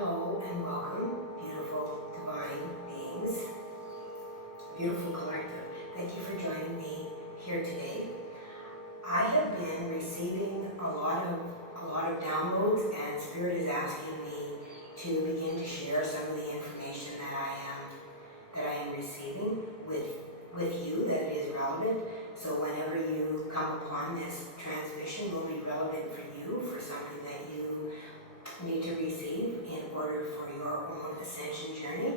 Hello and welcome, beautiful divine beings, beautiful collective. Thank you for joining me here today. I have been receiving a lot of downloads, and Spirit is asking me to begin to share some of the information that I am receiving with you that is relevant. So whenever you come upon this transmission, will be relevant for you, for something that you need to receive in order for your own ascension journey.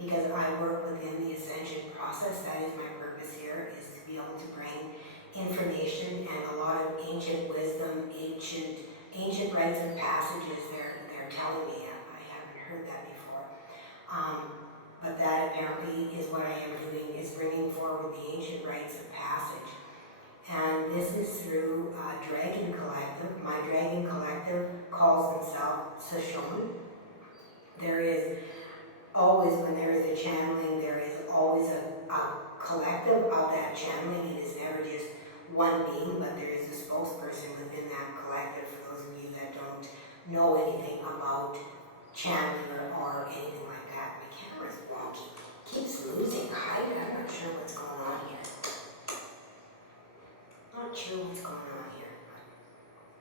Because I work within the ascension process, that is my purpose here, is to be able to bring information and a lot of ancient wisdom, ancient rites of passages. They're telling me. I haven't heard that before. But that apparently is what I am doing, is bringing forward the ancient rites of passage. And this is through Dragon Collective. My Dragon Collective calls themselves Sashon. There is always, when there is a channeling, there is always a collective of that channeling. It is never just one being, but there is a spokesperson within that collective. For those of you that don't know anything about channeling or anything like that, my camera's wonky. Keeps losing height. I'm not sure what's going on here. Not sure what's going on here.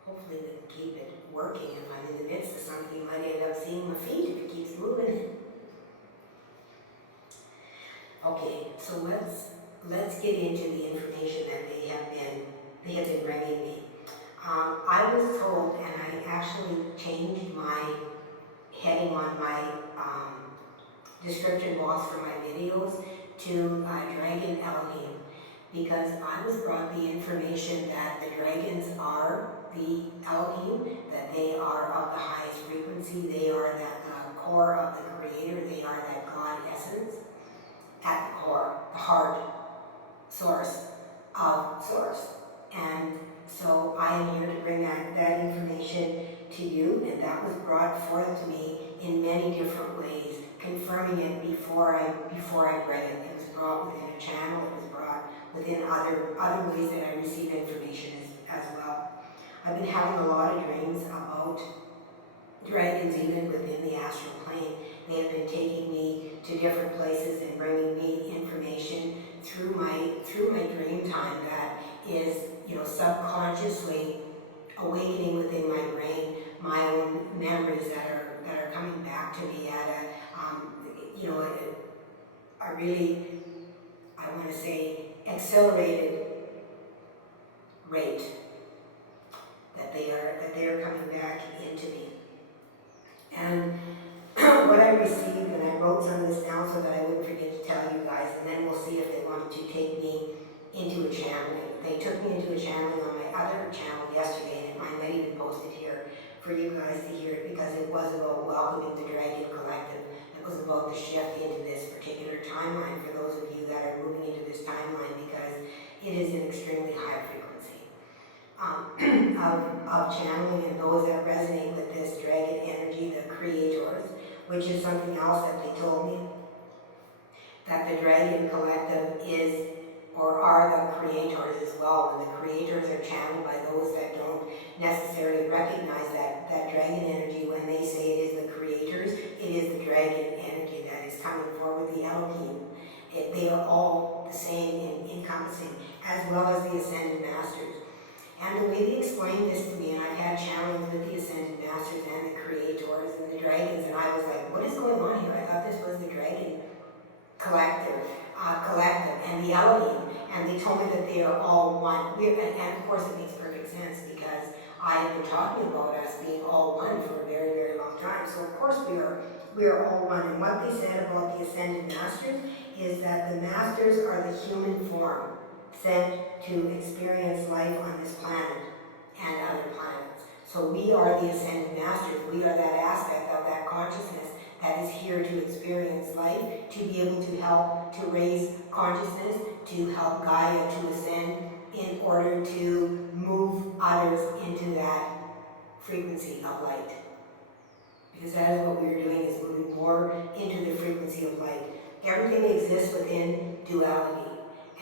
Hopefully we can keep it working. If I'm in the midst of something, you might end up seeing my feet if it keeps moving. Okay, so let's get into the information that they have been bringing me. I was told, and I actually changed my heading on my description box for my videos to Dragon Elohim, because I was brought the information that the dragons are the Elohim, that they are of the highest frequency, they are that core of the Creator, they are that God essence at the core, the heart, source of source. And so I am here to bring that information to you, and that was brought forth to me in many different ways, confirming it before I read it. It was brought within a channel, it was brought within other ways that I receive information as well. I've been having a lot of dreams about dragons even within the astral plane. They have been taking me to different places and bringing me information through my dream time that is, subconsciously awakening within my brain my own memories that are coming back to me at a really, I want to say, accelerated rate, that they are coming back into me. And what I received, and I wrote some of this down so that I wouldn't forget to tell you guys, and then we'll see if they wanted to take me into a channeling. They took me into a channeling on my other channel yesterday, and I might even post it here for you guys to hear it, because it was about welcoming the Dragon Collective. It was about the shift into this particular timeline for those of you that are moving into this timeline, because it is an extremely high frequency of channeling, and those that resonate with this dragon energy, the creators, which is something else that they told me, that the Dragon Collective is or are the creators as well. And the creators are channeled by those that don't necessarily recognize that dragon energy. When they say it is the creators, it is the dragon energy that is coming forward, the Elohim. They are all the same in encompassing, as well as the Ascended Masters. And the way they explained this to me, and I've had channelings with the Ascended Masters and the creators and the dragons, and I was like, what is going on here? I thought this was the Dragon Collective and the Elohim. And they told me that they are all one. And of course it makes perfect sense, because I have been talking about us being all one for a very, very long time. So of course we are all one. And what they said about the Ascended Masters is that the Masters are the human form sent to experience life on this planet and other planets. So we are the Ascended Masters. We are that aspect of that consciousness that is here to experience life, to be able to help to raise consciousness, to help Gaia to ascend in order to move others into that frequency of light. Because that is what we're doing, is moving more into the frequency of light. Everything exists within duality,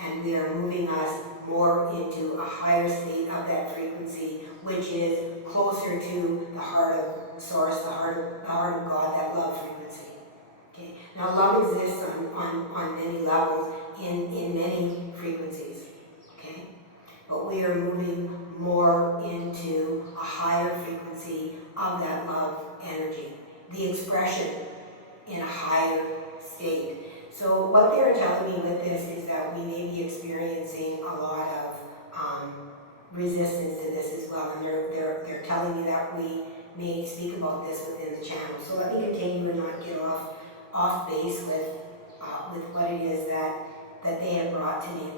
and we are moving us more into a higher state of that frequency, which is closer to the heart source, the heart of God, that love frequency. Okay. Now love exists on many levels, in many frequencies. Okay. But we are moving more into a higher frequency of that love energy, the expression in a higher state. So what they're telling me with this is that we may be experiencing a lot of resistance to this as well, and they're telling me that we may speak about this within the channel. So let me continue and not get off base with what it is that they have brought to me.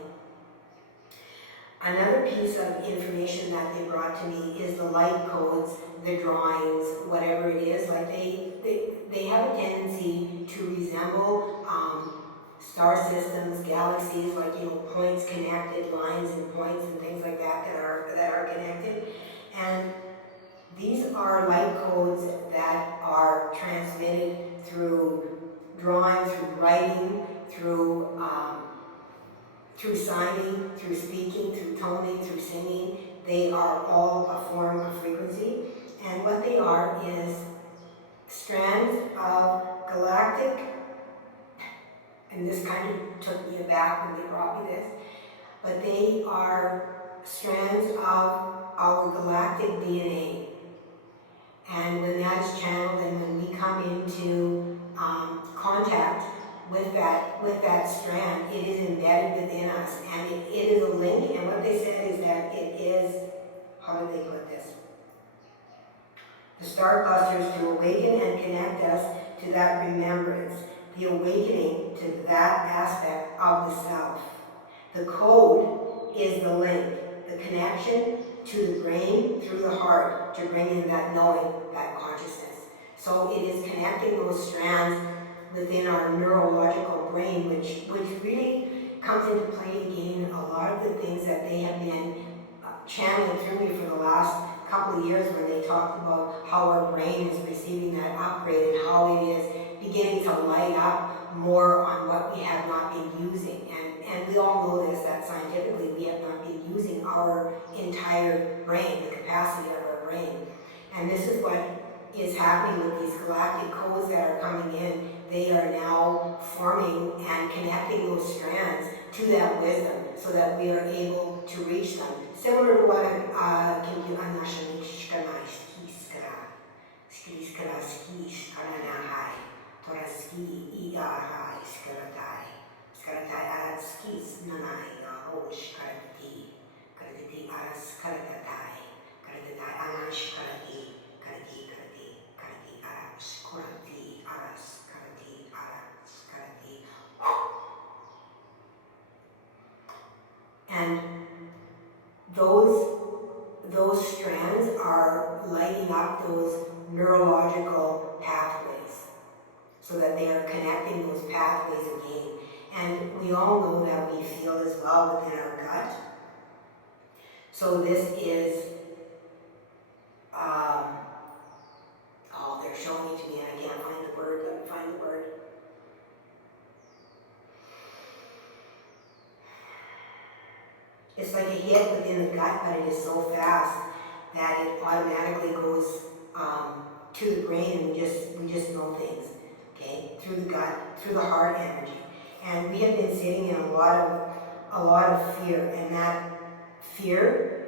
Another piece of information that they brought to me is the light codes, the drawings, whatever it is. Like they have a tendency to resemble star systems, galaxies, like, you know, points connected, lines and points and things like that that are connected. And these are light codes that are transmitted through drawing, through writing, through signing, through speaking, through toning, through singing. They are all a form of frequency. And what they are is strands of galactic, and this kind of took me aback when they brought me this, but they are strands of our galactic DNA. And when that's channeled and when we come into contact with that strand, it is embedded within us, and it is a link. And what they said is that it is, how do they put this? The star clusters to awaken and connect us to that remembrance, the awakening to that aspect of the self. The code is the link, the connection to the brain through the heart to bring in that knowing, that consciousness. So it is connecting those strands within our neurological brain, which really comes into play again. A lot of the things that they have been channeling through me for the last couple of years, when they talked about how our brain is receiving that upgrade and how it is beginning to light up more on what we have not been using. And we all know this, that scientifically we have not been using our entire brain, the capacity of our brain. And this is what is happening with these galactic codes that are coming in. They are now forming and connecting those strands to that wisdom so that we are able to reach them. Similar to what and those strands are lighting up those neurological pathways so that they are connecting those pathways again. And we all know that we feel as well within our gut. So this is, they're showing it to me and I can't find the word. Let me find the word. It's like a hit within the gut, but it is so fast that it automatically goes to the brain, and we just know things, okay, through the gut, through the heart energy. And we have been sitting in a lot of fear, and that fear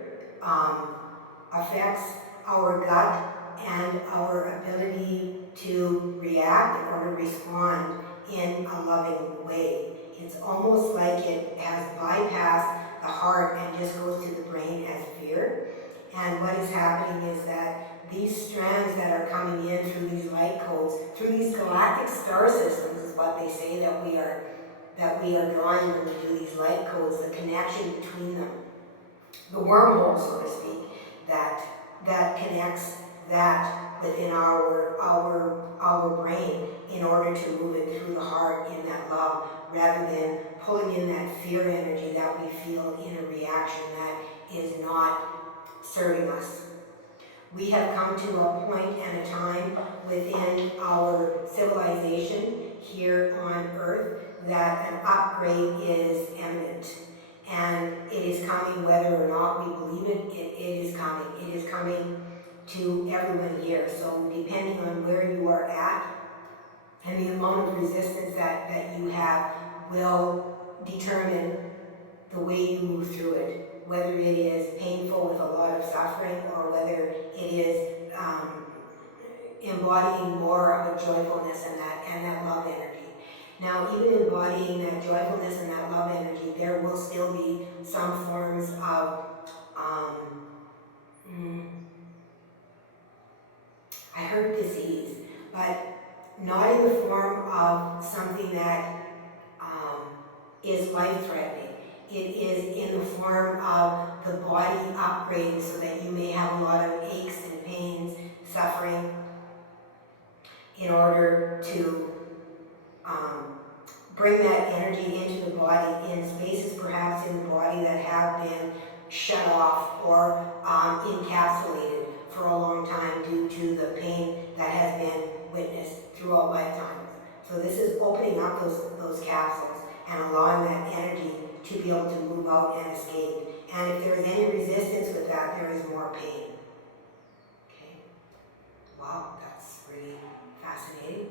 affects our gut and our ability to react or to respond in a loving way. It's almost like it has bypassed the heart and just goes to the brain as fear. And what is happening is that these strands that are coming in through these light codes, through these galactic star systems, is what they say that we are drawing when we do these light codes, the connection between them, the wormhole, so to speak, that connects that within our brain in order to move it through the heart in that love, rather than pulling in that fear energy that we feel in a reaction that is not serving us. We have come to a point and a time within our civilization here on Earth that an upgrade is imminent. And it is coming whether or not we believe it, it is coming. It is coming to everyone here. So depending on where you are at and the amount of resistance that you have will determine the way you move through it, whether it is painful with a lot of suffering or whether it is embodying more of a joyfulness and that love energy. Now, even embodying that joyfulness and that love energy, there will still be some forms of I heard disease, but not in the form of something that is life-threatening. It is in the form of the body upgrading so that you may have a lot of aches and pains, suffering, in order to bring that energy into the body in spaces perhaps in the body that have been shut off or encapsulated for a long time due to the pain that has been witnessed throughout lifetimes. So this is opening up those capsules and allowing that energy to be able to move out and escape. And if there is any resistance with that, there is more pain. Okay. Wow, that's really fascinating.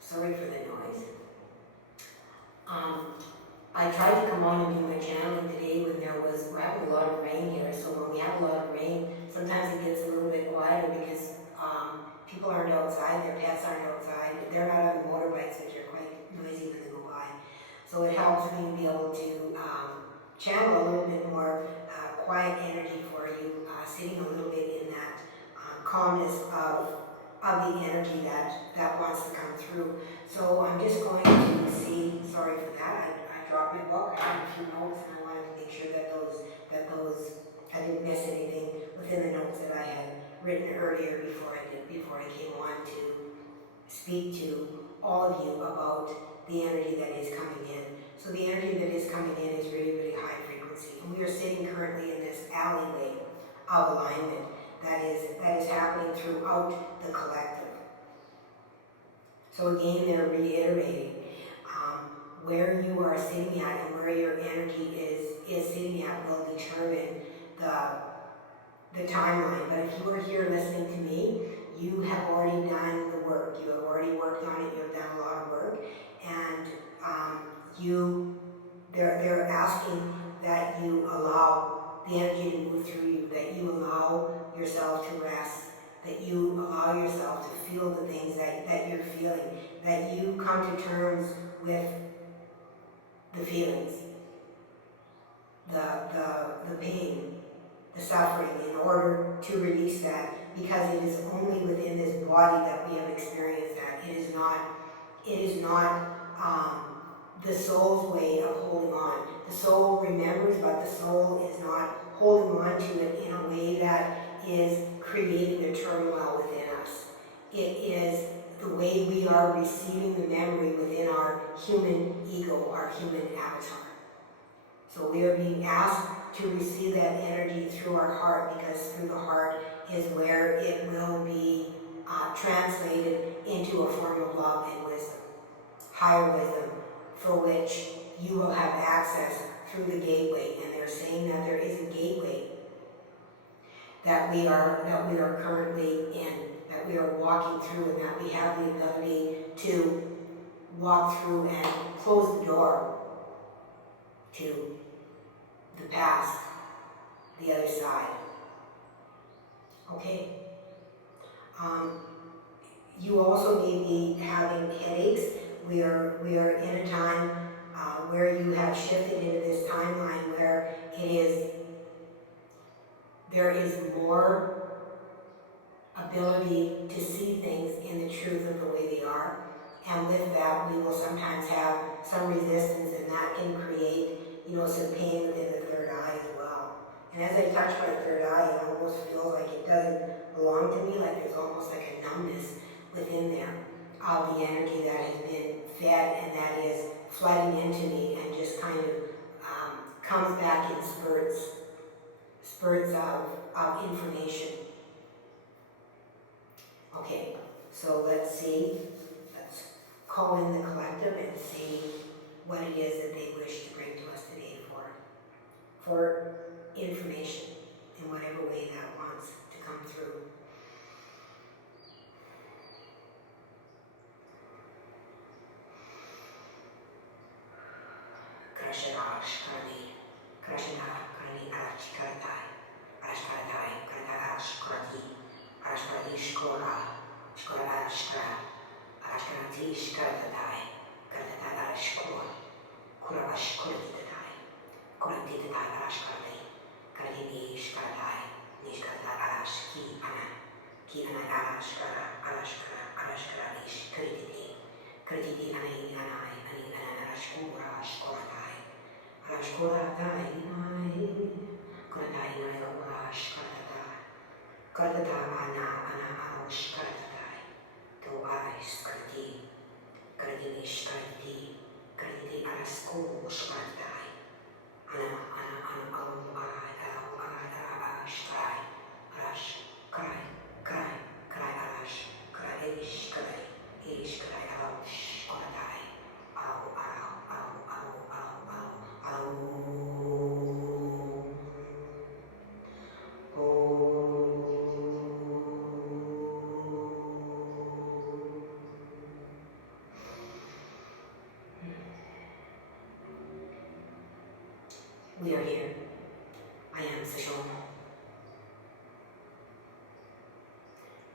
Sorry for the noise. I tried to come on and do my channeling today when we're having a lot of rain here. So when we have a lot of rain, sometimes it gets a little bit quieter because people aren't outside, their pets aren't outside, they're not on motorbikes, which are quite noisy when they go by. So it helps me to be able to channel a little bit more quiet energy for you, sitting a little bit in that calmness of the energy that wants to come through. So I'm just going to see, sorry for that, I dropped my book, I had a few notes and I wanted to make sure that those I didn't miss anything within the notes that I had written earlier before I came on to speak to all of you about the energy that is coming in. So the energy that is coming in is really, really high frequency. And we are sitting currently in this alleyway of alignment that is happening throughout the collective. So again, they're reiterating where you are sitting at and where your energy is sitting at will determine the timeline. But if you are here listening to me, you have already done the work. You have already worked on it. You have done a lot of work, and they're asking that you allow the energy to move through you, that you allow yourself to rest, that you allow yourself to feel the things that you're feeling, that you come to terms with the feelings, the pain, the suffering, in order to release that, because it is only within this body that we have experienced that. It is not the soul's way of holding on. The soul remembers, but the soul is not holding on to it in a way that is creating a turmoil within us. It is the way we are receiving the memory within our human ego, our human avatar. So we are being asked to receive that energy through our heart, because through the heart is where it will be translated into a form of love and wisdom, higher wisdom, for which you will have access through the gateway. And they're saying that there is a gateway that we are currently in, that we are walking through, and that we have the ability to walk through and close the door to the past, the other side. Okay. You also may be having headaches. We are in a time where you have shifted into this timeline where there is more ability to see things in the truth of the way they are. And with that, we will sometimes have some resistance, and that can create, some pain within the third eye as well. And as I touch my third eye, it almost feels like it doesn't belong to me, like there's almost like a numbness within there of the energy that has been fed and that is flooding into me and just kind of comes back in spurts of information. Okay, so let's see. Let's call in the collective and see what it is that they wish to bring to us today for for information in whatever way that wants to come through. Krasharash Karani, Krashana Karani Arash Karatai, Arash Karatai, Karatarash Karati, Arash Karati Shkora, Shkora Ashkara, Arash Karati Shkaratatai, Karatarash Kor, Kurabash Kuritatai, Kuratitatai Arash Karati, Karatini Shkaratai, Nishkarata Arash Ki Ana Arash Kara, Arash Kara, Arash Karadish, Kurititi, Kurititi Anai Anai, Ani Arash Kura, Shkoratai. Rashkoratai nai, koratai nai orash karatatai, karatatai ana arosh karatatai, to arais karati, karatinish karati, karatiti arasko shkaratai, ana arum arai arash karai, arash karai arash, karai ish karai arosh koratai, arau. We are here. I am Sashon.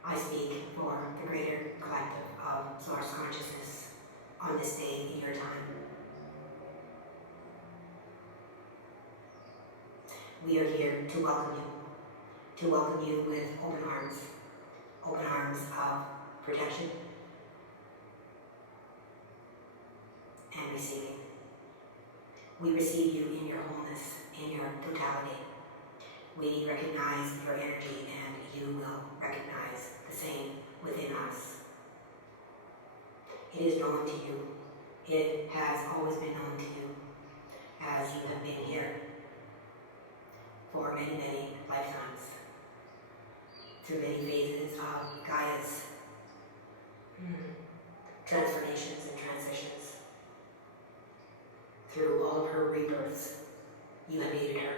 I speak for the greater collective of Source Consciousness on this day in your time. We are here to welcome you with open arms of protection and receiving. We receive you in your wholeness, in your totality. We recognize your energy and you will recognize the same within us. It is known to you. It has always been known to you as you have been here for many, many lifetimes, through many phases of Gaia's transformations and transitions, through all of her rebirths. You have aided her.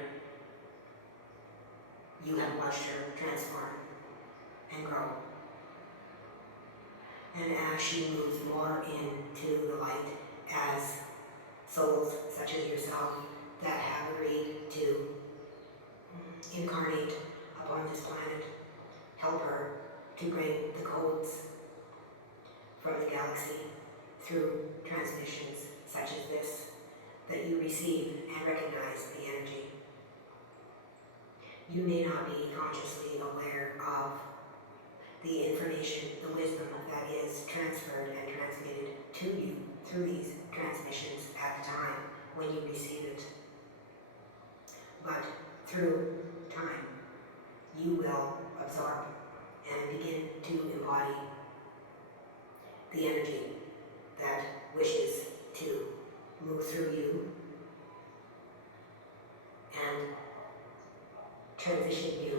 You have watched her transform and grow. And as she moves more into the light, as souls such as yourself that have agreed to incarnate upon this planet, help her to bring the codes from the galaxy through transmissions such as this, that you receive and recognize the energy. You may not be consciously aware of the information, the wisdom that is transferred and transmitted to you through these transmissions at the time when you receive it. But through time, you will absorb and begin to embody the energy that wishes to move through you and transition you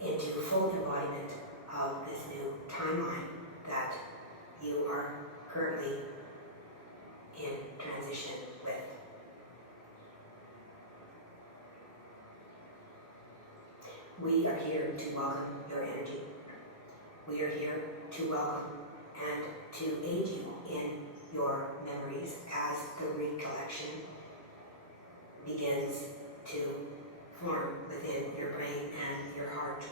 into full embodiment of this new timeline that you are currently in transition with. We are here to welcome your energy. We are here to welcome and to aid you in your memories as the recollection begins to form within your brain and your heart.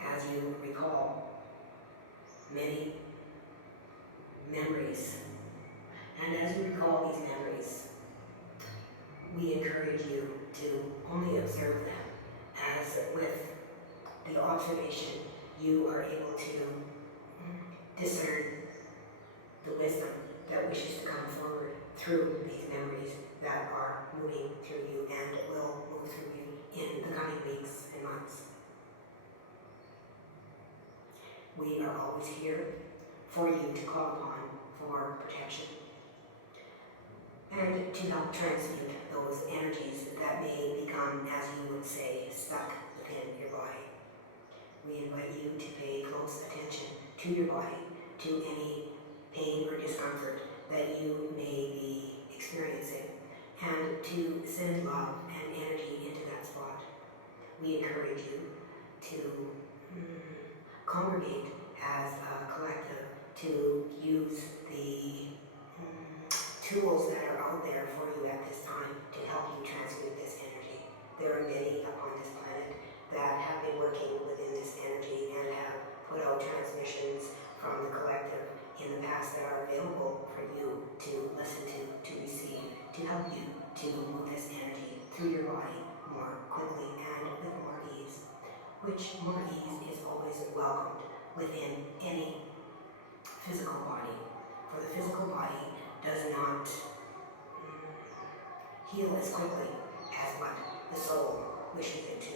As you recall many memories, and as you recall these memories, we encourage you to only observe them as with the observation you are able to discern the wisdom that wishes to come forward through these memories that are moving through you and will move through you in the coming weeks and months. We are always here for you to call upon for protection and to help transmute those energies that may become, as you would say, stuck within your body. We invite you to pay close attention to your body, to any pain or discomfort that you may be experiencing, and to send love and energy into that spot. We encourage you to congregate as a collective, to use the tools that are out there for you at this time to help you transmute this energy. There are many upon this planet that have been working within this energy and have put out transmissions from the collective in the past that are available for you to listen to receive, to help you to move this energy through your body more quickly and with more ease, which more ease is always welcomed within any physical body. For the physical body does not heal as quickly as what the soul wishes it to.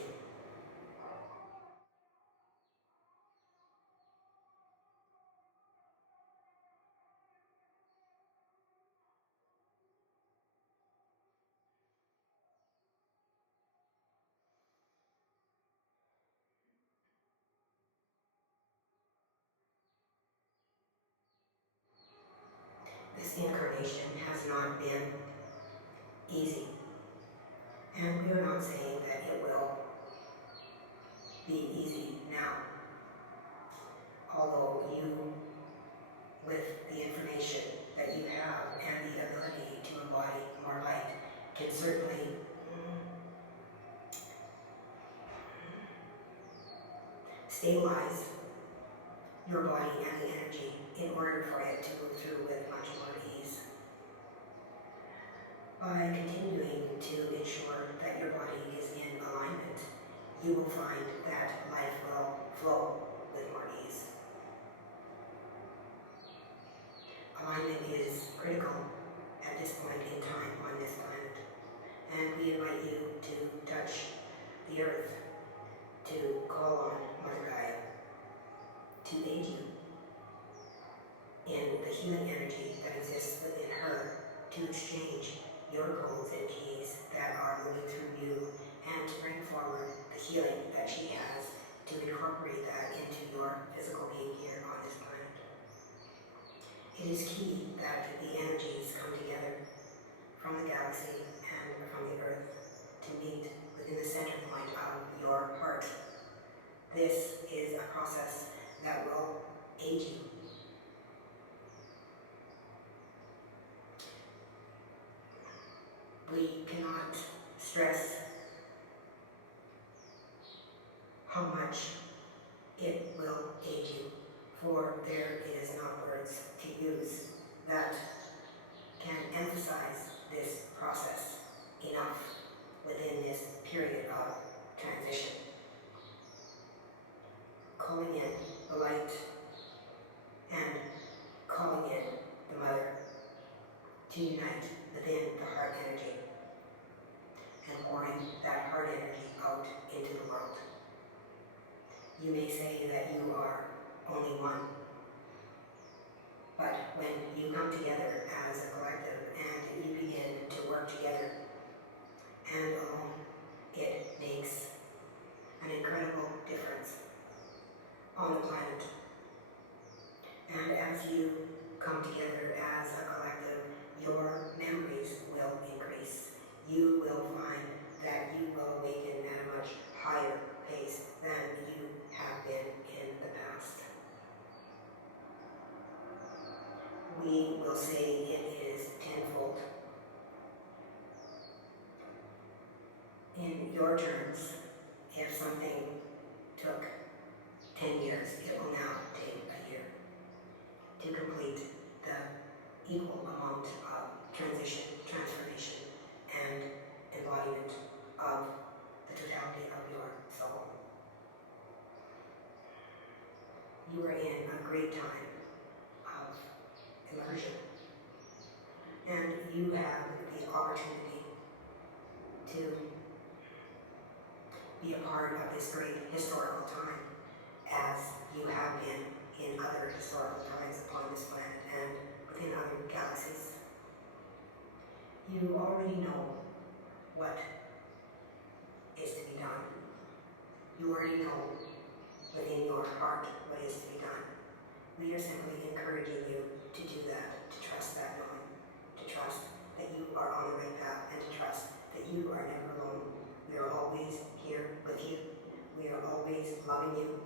This incarnation has not been easy, and we are not saying that it will be easy now. Although you, with the information that you have and the ability to embody more light, can certainly stabilize your body and the energy in order for it to move through with much more ease. By continuing to ensure that your body is in alignment, you will find that life will flow with more ease. Alignment is critical at this point in time on this planet, and we invite you to touch the earth, to call on Mother Gaia to aid you in the healing energy that exists within her, to exchange your codes and keys that are moving through you, and to bring forward the healing that she has, to incorporate that into your physical being here on this planet. It is key that the energies come together from the galaxy and from the earth to meet within the center point of your heart. This is a process that will aid you. We cannot stress how much it will aid you, for there is not words to use that can emphasize this process enough within this period of transition. Calling in the light and calling in the Mother to unite within the heart energy and pouring that heart energy out into the world. You may say that you are only one, but when you come together as a collective and you begin to work together and alone, it makes an incredible difference on the planet. And as you come together as a collective, your memories will increase. You will find that you will awaken at a much higher pace than you have been in the past. We will say it is tenfold. In your terms, if something took 10 years, it will now take a year to complete the equal amount of transition, transformation, and embodiment of the totality of your soul. You are in a great time of immersion, and you have the opportunity to be a part of this great historical time, as you have been in other historical times upon this planet and within other galaxies. You already know what is to be done. You already know within your heart what is to be done. We are simply encouraging you to do that, to trust that knowing, to trust that you are on the right path, and to trust that you are never alone. We are always here with you. We are always loving you.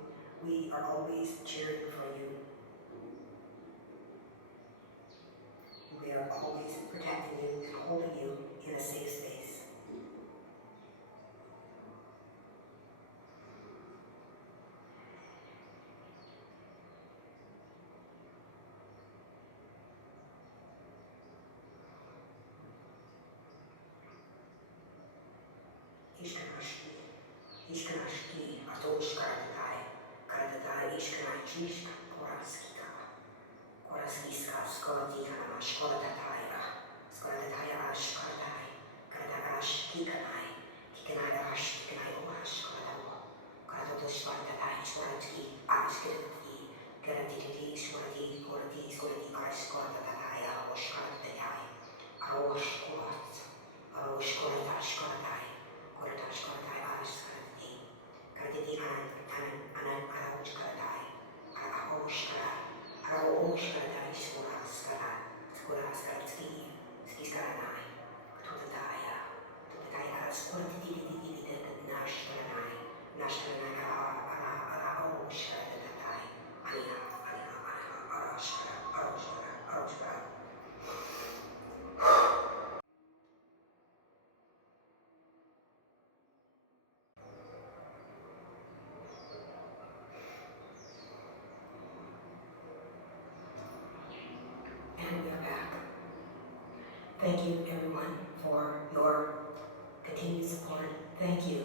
We are always cheering for you. We are always protecting you and holding you in a safe space. Ishkanashki, Atosh Karadatai, Ishkanachishka, Koraskika, Koraskiska, Skoratika, Shkolatatai, Skoratataya, Shkoratai, Karatagash, Kikanai, Kikanagash, Kikanayosh, Koratabo, Karatoshkoratai, Skoratki, Ashkirati, Karatiti, Skorati, Korati, Skorati, Koratataya, Oshkoratai, Arosh Korat, Arosh Koratash, Koratai, Koratash, Koratai, Ashkarati, Karatiti, Anan, Arosh Koratai, Arosh Koratai, Arosh Koratai, Skoras Karatski, Skiskaranai, Tutataya, Skoratiti, Nash Koratai, Nash Koratai, Arosh Koratai, Ania, Arosh Koratai. And we are back. Thank you, everyone, for your continued support. Thank you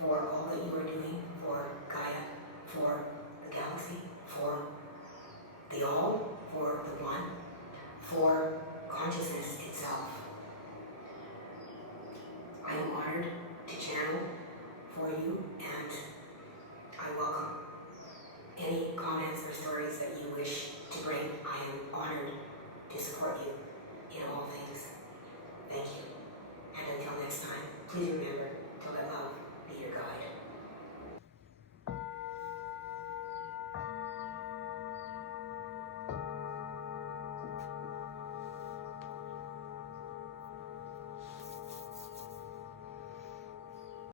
for all that you are doing for Gaia, for the galaxy, for the all, for the one, for consciousness itself. I am honored to channel for you, and I welcome any comments or stories that you wish to bring. I am honored to support you.